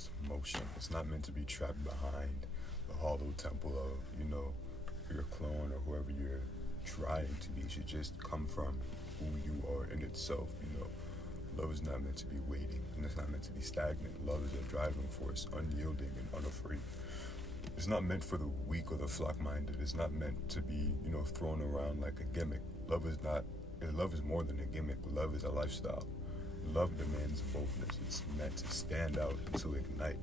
is motion. It's not meant to be trapped behind the hollow temple of, your clone or whoever you're trying to be. It should just come from who you are in itself. Love is not meant to be waiting, and it's not meant to be stagnant. Love is a driving force, unyielding and unafraid. It's not meant for the weak or the flock-minded. It's not meant to be, thrown around like a gimmick. Love is more than a gimmick. Love is a lifestyle. Love demands boldness. It's meant to stand out and to ignite.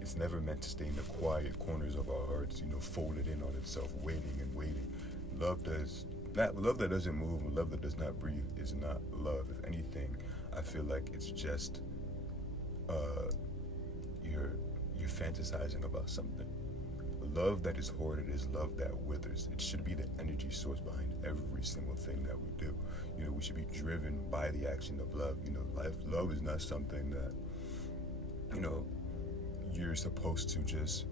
It's never meant to stay in the quiet corners of our hearts, folded in on itself, waiting and waiting. Love that doesn't move, love that does not breathe is not love. If anything, I feel like it's just you're fantasizing about something. Love that is hoarded is love that withers. It should be the energy source behind every single thing that we do. We should be driven by the action of love. Love is not something that, you're supposed to just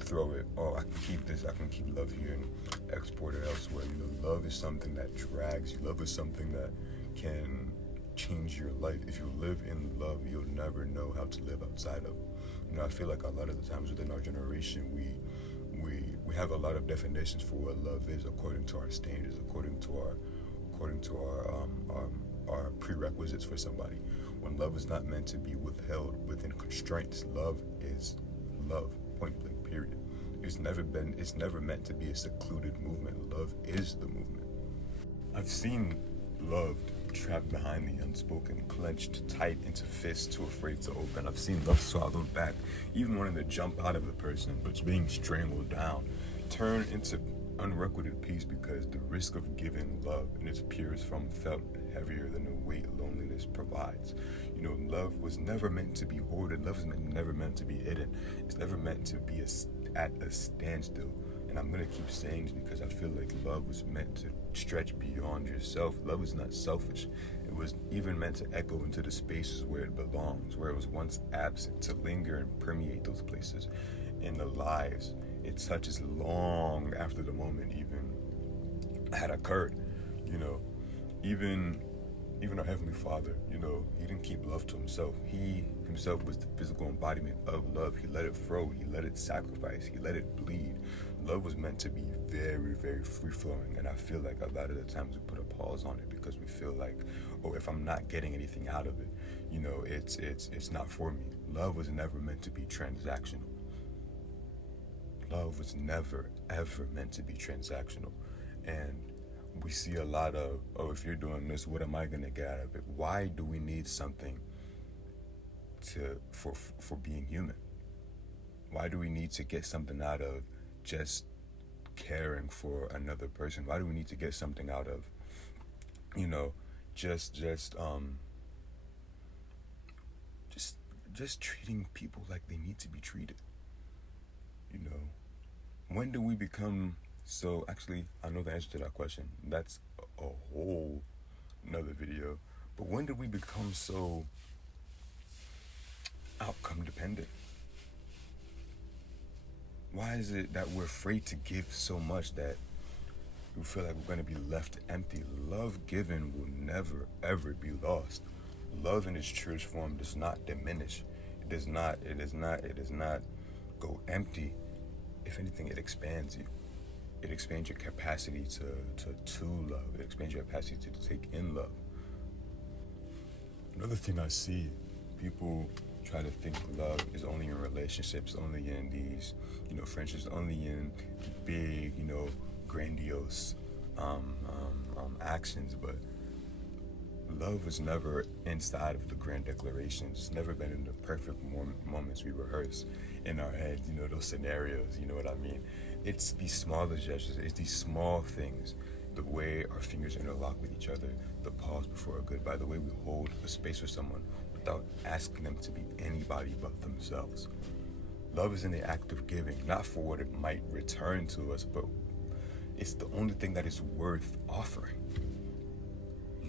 throw it. Oh, I can keep this. I can keep love here and export it elsewhere. Love is something that drags you. Love is something that can change your life. If you live in love, you'll never know how to live outside of it. I feel like a lot of the times within our generation, we have a lot of definitions for what love is according to our standards, according to our prerequisites for somebody. When love is not meant to be withheld within constraints, love is love, point blank, period. It's never meant to be a secluded movement. Love is the movement. I've seen love trapped behind the unspoken, clenched tight into fists, too afraid to open. I've seen love swallowed back, even wanting to jump out of a person, but being strangled down, turn into unrequited peace because the risk of giving love in its purest form felt heavier than the weight loneliness provides. Love was never meant to be hoarded. Love is never meant to be hidden. It's never meant to be at a standstill. And I'm going to keep saying this because I feel like love was meant to stretch beyond yourself. Love is not selfish. It was even meant to echo into the spaces where it belongs, where it was once absent, to linger and permeate those places in the lives it touches long after the moment even had occurred. Even our Heavenly Father, he didn't keep love to himself. He himself was the physical embodiment of love. He let it flow. He let it sacrifice. He let it bleed. Love was meant to be very, very free-flowing, and I feel like a lot of the times we put a pause on it because we feel like, oh, if I'm not getting anything out of it, it's not for me. Love was never meant to be transactional. Love was never, ever meant to be transactional. And we see a lot of, oh, if you're doing this, what am I going to get out of it? Why do we need something for being human? Why do we need to get something out of just caring for another person? Why do we need to get something out of, just treating people like they need to be treated? When do we become so? Actually, I know the answer to that question. That's a whole another video. But when did we become so outcome dependent? Why is it that we're afraid to give so much that we feel like we're going to be left empty? Love given will never, ever be lost. Love in its truest form does not diminish. It does not go empty. If anything, it expands you. It expands your capacity to love. It expands your capacity to take in love. Another thing I see, people try to think love is only in relationships, only in these, friendships, only in big, grandiose actions. But love was never inside of the grand declarations. It's never been in the perfect moments we rehearse in our heads, those scenarios, you know what I mean? It's these smaller gestures, it's these small things, the way our fingers interlock with each other, the pause before a goodbye, the way we hold a space for someone without asking them to be anybody but themselves. Love is in the act of giving, not for what it might return to us, but it's the only thing that is worth offering.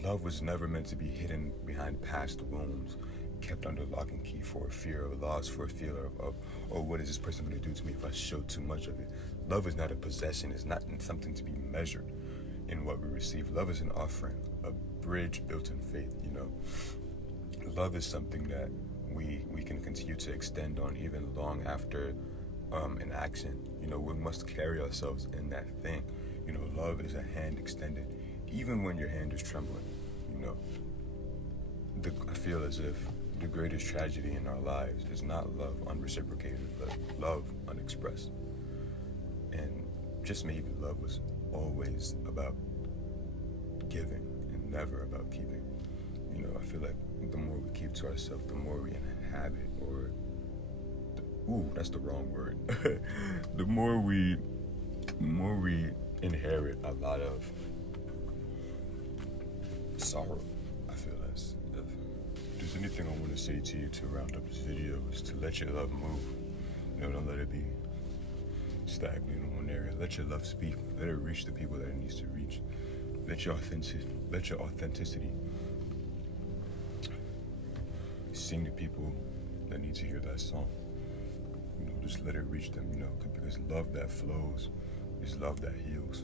Love was never meant to be hidden behind past wounds, kept under lock and key for a fear of loss, for a fear of what is this person going to do to me if I show too much of it? Love is not a possession. It's not something to be measured in what we receive. Love is an offering, a bridge built in faith, Love is something that we can continue to extend on even long after an action. You know, we must carry ourselves in that thing. You know, love is a hand extended, even when your hand is trembling. You know, I feel as if the greatest tragedy in our lives is not love unreciprocated, but love unexpressed. And just maybe love was always about giving and never about keeping. You know, I feel like the more we keep to ourselves, the more we inhabit, or that's the wrong word. the more we inherit a lot of sorrow. I feel as if there's anything I want to say to you to round up this video is to let your love move. You know, don't let it be stagnant in one area. Let your love speak. Let it reach the people that it needs to reach. Let your authenticity sing to people that need to hear that song. You know, just let it reach them, you know, because love that flows is love that heals.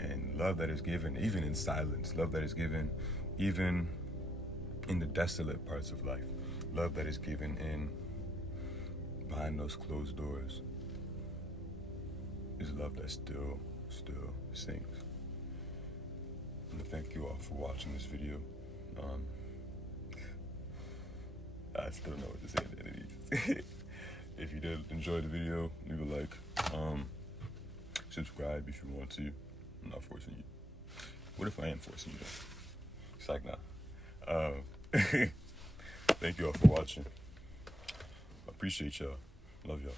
And love that is given even in silence, love that is given even in the desolate parts of life, love that is given in behind those closed doors is love that still sings. And thank you all for watching this video. I still don't know what to say at the end of these. If you did enjoy the video, leave a like. Subscribe if you want to. I'm not forcing you. What if I am forcing you though? It's like, nah. Thank you all for watching. I appreciate y'all. Love y'all.